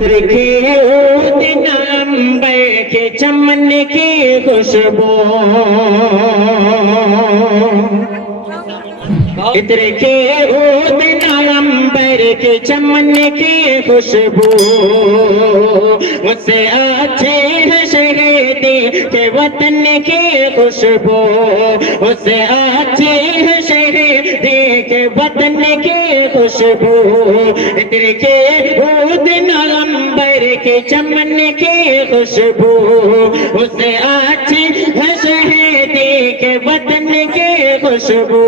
عطر کی عود نامبر کے چمن کی خوشبو، عطر کی عود نامبر کے چمن کی خوشبو، مجھ سے اچھی ہے شہیدی کے وطن کی خوشبو، مجھ سے اچھی ہے شہیدی کے وطن کی خوشبو، عطر کی عود نامبر کے چمن کی خوشبو، مجھ سے اچھی ہے شہیدی کے وطن کی خوشبو،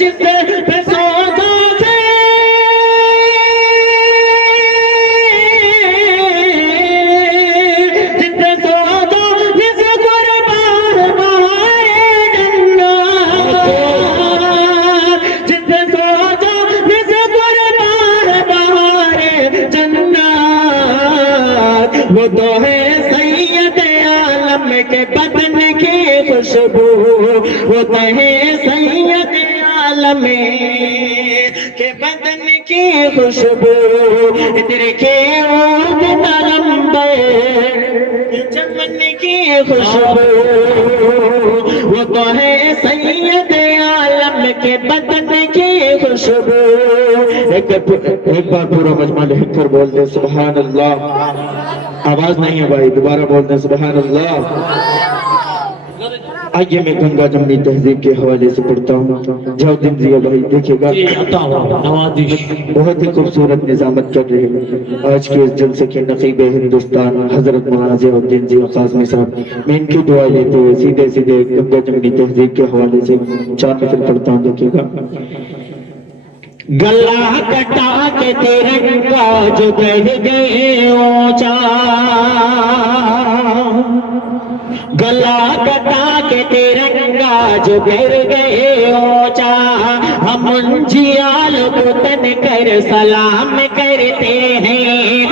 جس پہ سودا سے جس پہ سودا جس قربان بہارے جنات، جس پہ سودا جس قربان بہارے جنات، وہ تو ہے سید عالم کے بدن کی خوشبو، وہ تو ہے سید عالم کے بدن کی خوشبو، عطر کے عود نامبر چمن کی خوشبو، وہ تو ہے سید عالم کے بدن کی خوشبو۔ ایک بار پورا مجمع لکھ کر بول دے سبحان اللہ، آواز نہیں ہے بھائی، دوبارہ بول دیں سبحان اللہ۔ آئیے میں گنگا جمنی تہذیب کے حوالے سے پڑھتا ہوں، جاؤ دن ضیاء بھائی دیکھے گا، بہت ہی خوبصورت نظامت کر رہے ہیں آج کے اس جلسے کے نقیب ہندوستان حضرت مولانا ضیاء الدین جی قاسمی صاحب۔ میں ان کی دعا لیتے ہوئے سیدھے گنگا جمنی تہذیب کے حوالے سے 4 نفل پڑھتا ہوں، دیکھیے گا۔ گلا کٹا کے ترنگا جو کہہ گئے اونچا، گلا کٹا کے ترنگا جو گر گئے اونچا، ہم ان جیال کو تن کر سلام کرتے ہیں،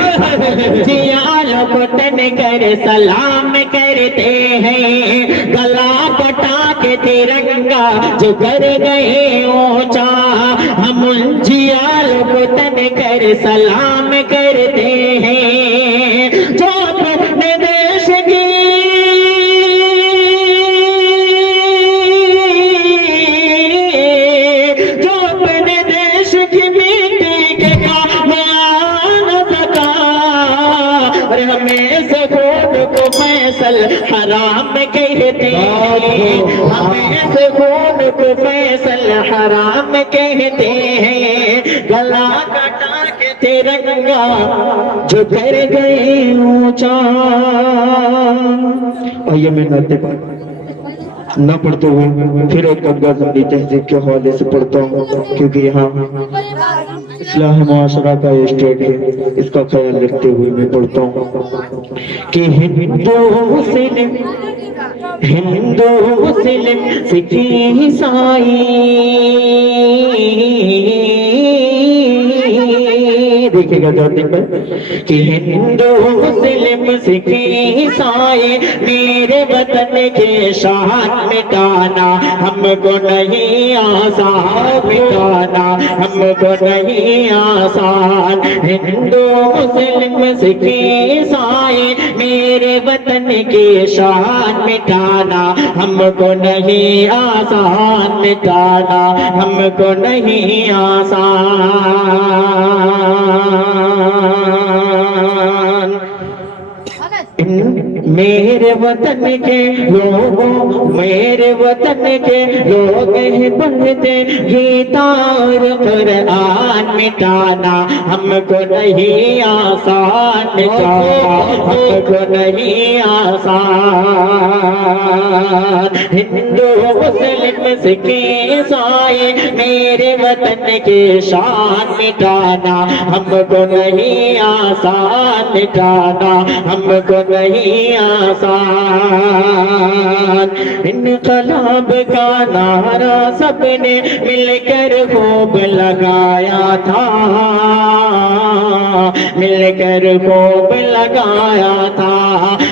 جیال کو تن کر سلام کرتے ہیں، گلا کٹا کے ترنگا جو گر گئے اونچا، ہم ان جیال کو تن کر سلام کرتے ہیں، جو اپنے دیش کی حرام کہتے ہیں، ہمیں اس خون کو فیصل حرام کہتے ہیں، گلا کٹا کے ترنگا جو کر گئے اونچا۔ آئیے میں نہ پڑھتے ہوئے پھر ایک گنگا جمنی تہذیب کے حوالے سے پڑھتا ہوں، کیونکہ یہاں اصلاح معاشرہ کا اسٹیٹ ہے، اس کا خیال رکھتے ہوئے میں پڑھتا ہوں کہ ہندو مسلم سکھ عیسائی، دیکھیں گا جاتے پر کہ ہندو مسلم سکھ عیسائی، میرے وطن کے شان مٹانا ہم کو نہیں آسان، مٹانا ہم کو نہیں آسان، ہندو مسلم سکھ عیسائی، میرے وطن کی شان مٹانا ہم کو نہیں آسان، مٹانا ہم کو نہیں آسان۔ میرے وطن کے لوگوں، میرے وطن کے لوگ ہی پڑھتے گیتا اور قرآن، مٹانا ہم کو نہیں آسان، مٹانا ہم کو نہیں آسان، ہندو مسلم سکھ عیسائی، میرے وطن کی شان مٹانا ہم کو نہیں آسان، مٹانا ہم کو نہیں آسان انقلاب کا نعرہ سب نے مل کر خوب لگایا تھا مل کر خوب لگایا تھا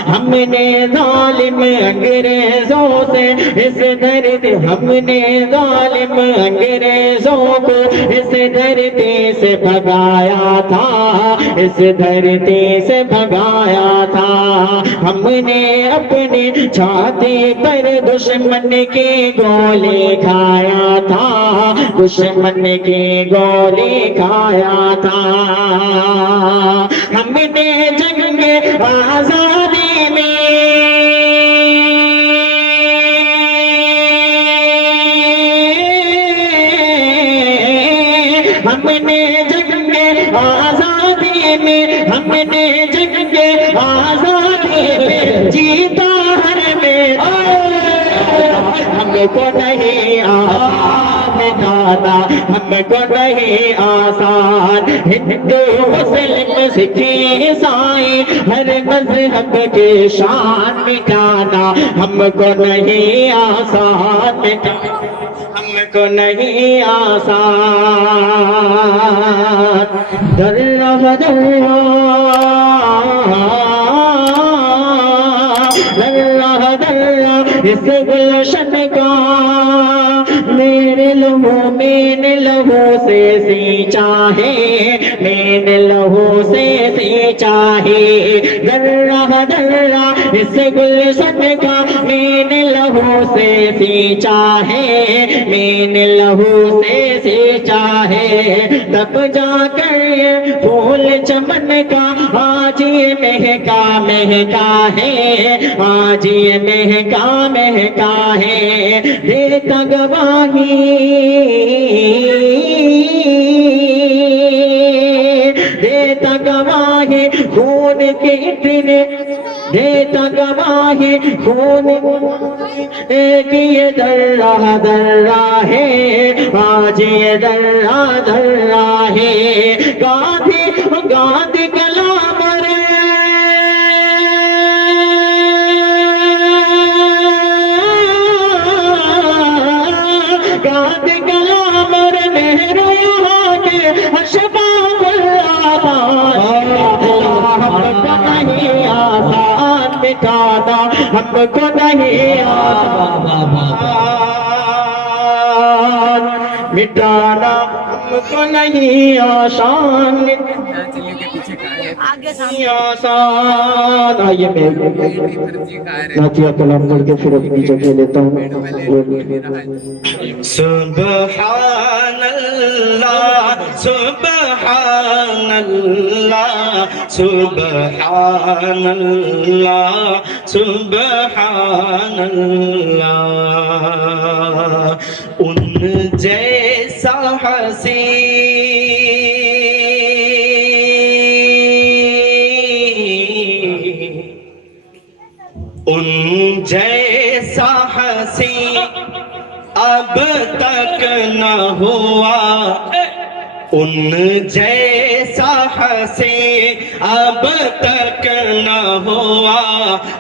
ہم نے ظالم انگریزوں سے اس دھرتی ہم نے ظالم انگریزوں کو اس دھرتی سے بھگایا تھا اس دھرتی سے بھگایا تھا ہم نے اپنی چھاتی پر دشمن کی گولی کھایا تھا دشمن کی گولی کھایا تھا ہم نے جنگ آزادی میں ہم نے جنگ آزادی میں ہم نے جنگ آزادی میں جیتا ہر میدان ہم کو نہیں آسان دادا ہم کو نہیں آسان ہندو مسلم سکھ عیسائی ہر مذہب کی شان مٹانا ہم کو نہیں آسان مٹانا ہم کو نہیں آسان درہ درہ اس گلشن کا میرے لہو میرے لہو سے سینچا ہے میرے لہو سے سینچا ہے درہ درہ اس گلشن کا میرے لہو سے سینچا ہے میرے لہو سے سینچا ہے تب جا کر یہ پھول چمن کا آج یہ مہکا مہکا ہے آج یہ مہکا مہکا ہے دیتا گواہی دیتا گواہی خون کے اتنے دیتا گواہی خون ایک یہ درہ درہ ہے آج یہ درہ درہ ہے گاندھی گاندھی کلام گاندھی کلام نہرو یہاں کے اشفاق اللہ ہم کو نہیں آسان مٹانا ہم کو نہیں آسان مٹانا ہم کو نہیں آسان آسان آئیے میں نعتیہ کلام کر کے پھر اپنی جگہ لیتا ہوں سبحان اللہ سبحان اللہ سبحان اللہ سبحان اللہ ان جیسا حسین ان جیسا حسین اب تک نہ ہوا ان جیسا حسین اب تک نہ ہوا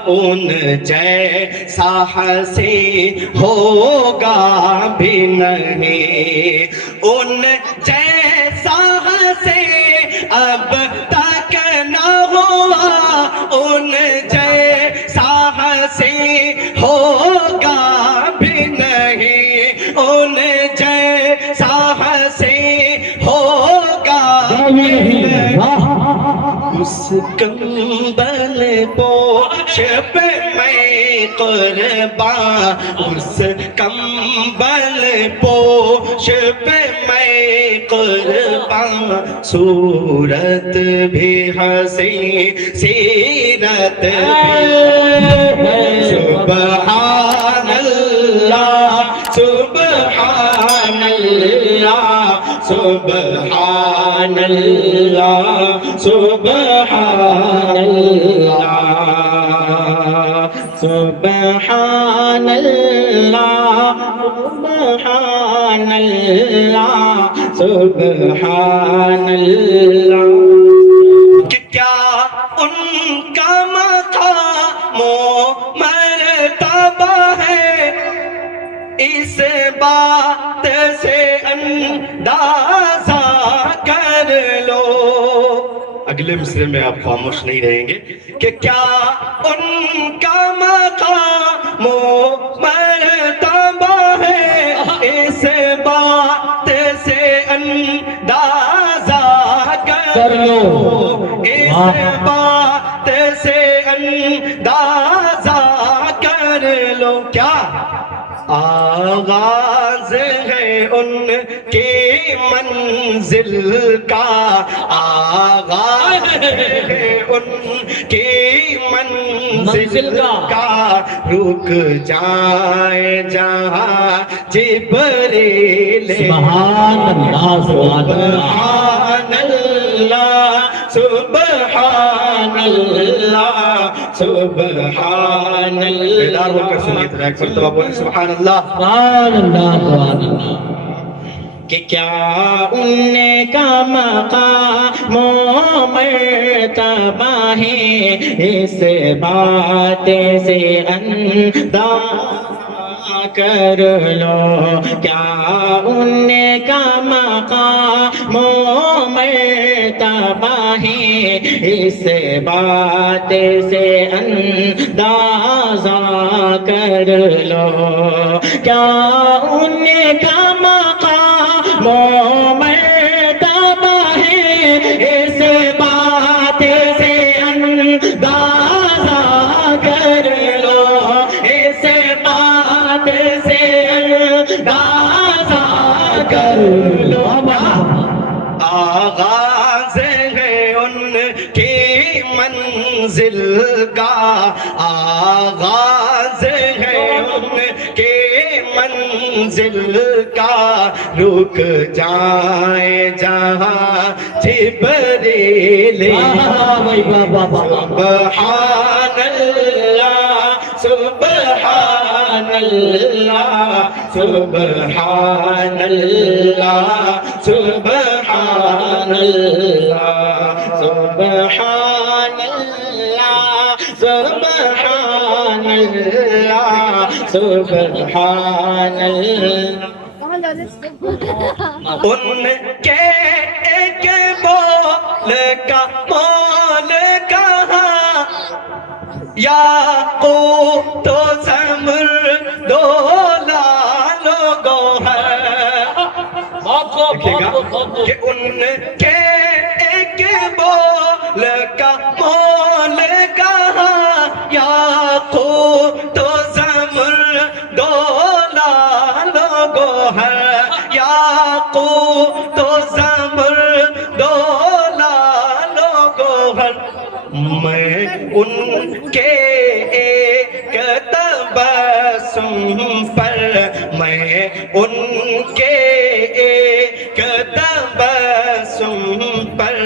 ان جیسا حسین ہوگا بھی نہیں ان جیسا حسین اب تک نہ ہوا ان جیسا حسین ہوگا بھی نہیں ان جیسا حسین ہوگا بھی نہیں اس کمبل پوش پہ میں قربان اس کمبل پوش پہ میں قربان صورت بھی حسین سیرت بھی سبحان اللہ سبحان اللہ سبحان اللہ سبحان اللہ سبحان اللہ سبحان اللہ سبحان اللہ کہ کیا ان کا مقام اس بات سے اندازہ کر لو. اگلے مصرے میں آپ خاموش نہیں رہیں گے کہ کیا ان کا مقام و مرتبہ ہے، اس بات سے اندازہ کر لو، اس بات سے اندازہ کر لو. کیا آغاز ہے ان کی منزل کا، آغاز ہے ان کی منزل کا، رک جائے جہاں جبریل. سبحان اللہ سبحان اللہ سبحان اللہ سبحان اللہ. بیدار ہو کر سنیے ذرا ایک مرتبہ بولیں سبحان اللہ سبحان اللہ سبحان اللہ. کہ کیا ان کا مقام و مرتبہ ہے، اس بات سے اندازہ کر لو. کیا ان کا مقام و مرتبہ ہے، اس بات سے اندازہ کر لو. کیا ان کا مقام و مرتبہ ہے، اس بات سے اندازہ کر لو، اس بات سے اندازہ کر لو. آغاز ہے ان کی منزل کا، آغاز ہے ان کی منزل کا، رک جائے جہاں جبریل. سبحان اللہ سبحان اللہ سبحان اللہ سبحان اللہ سبحان اللہ سبحان اللہ سبحان اللہ. ان کے ایک بول کا مول کہاں، یاقوت و زمرد و لعل و گوہر. کہ ان کے ایک بول کا مول کہاں، یاقوت و زمرد و لعل و گوہر، یاقوت و زمرد و لعل و گوہر. میں ان کے ایک تبسم پر، میں ان کے ایک تبسم پر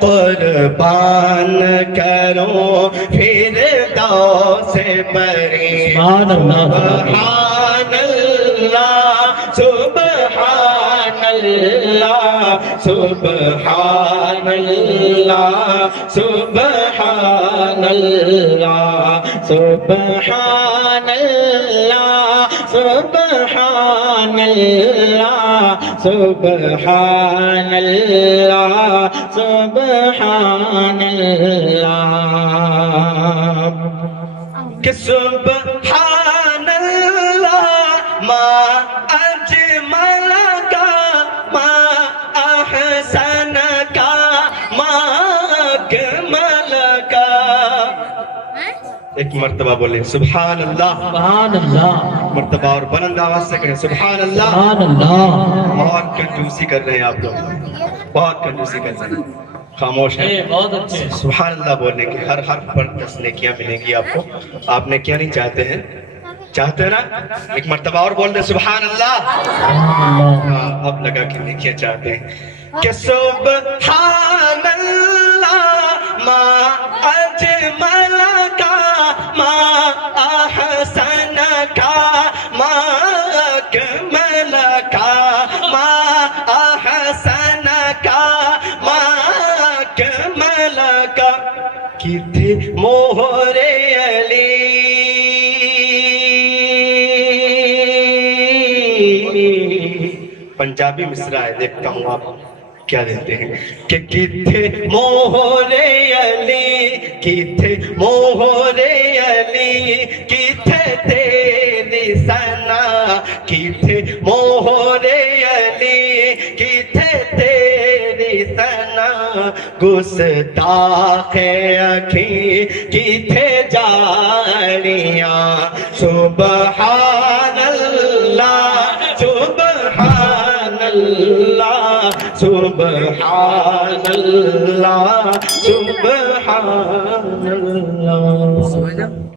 قربان کروں فردوس بری. سبحان اللہ سبحان اللہ سبحان اللہ سبحان اللہ سبحان اللہ سبحان اللہ سبحان اللہ سبحان اللہ. کہ سبحان اللہ ما اجمل کا، ما احسن کا، ما اکمل کا. ایک مرتبہ بولیں سبحان اللہ سبحان اللہ. مرتبہ اور بلند آواز سے کہیں سبحان اللہ سبحان اللہ. بہت کنجوسی کر رہے ہیں آپ لوگ، بہت کنجوسی کر رہے ہیں. خاموش ہے. بہت اچھے. سبحان اللہ بولنے کی ہر حرف پر 10 نیکیاں ملیں گی آپ کو. آپ نیکیاں نہیں چاہتے ہیں؟ چاہتے ہیں نا؟ ایک مرتبہ اور بول دیں سبحان اللہ. اب لگا کہ نیکیاں چاہتے ہیں. کہ سبحان اللہ ما اجمل کا، ما احسن کا، ما اکمل کا، ما احسن کا، ما اکمل کا. کی تھی مہر علی پنجابی مصرع ہے، دیکھتا ہوں آپ کیا دیتے ہیں کہ کتھے موہرے علی، کتھے موہرے علی، کتھے تیری ثنا، کتھے موہرے علی، کتھے تیری ثنا، گستاخ اکھیں کتھے جاڑیاں، سبحان اللہ سبحان اللہ سبحان اللہ سبحان اللہ.